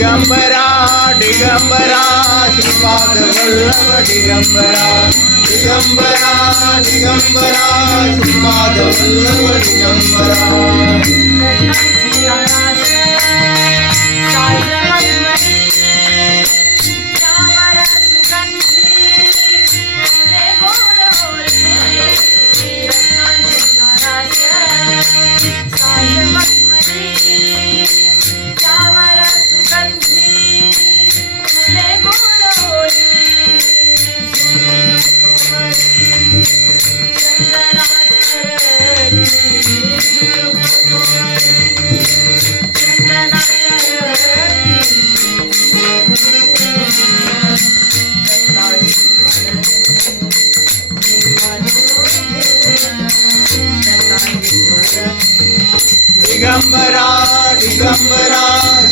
டிகம்பரா டிகம்பரா ஸ்ரீபாத வல்லவ டிகம்பரா டிகம்பரா டிகம்பரா ஸ்ரீபாத வல்லவ டிகம்பரா दिगंबरा दिगंबरा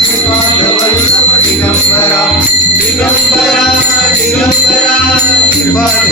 श्रीपाद वल्लभ दिगंबरा दिगंबरा दिगंबरा श्रीपाद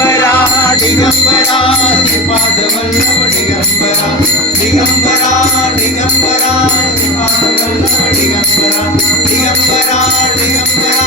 டிகம்பரா டிகம்பரா பாத வல்லவ டிகம்பரா டிகம்பரா டிகம்பரா பாத வல்லவ டிகம்பரா டிகம்பரா டிகம்பரா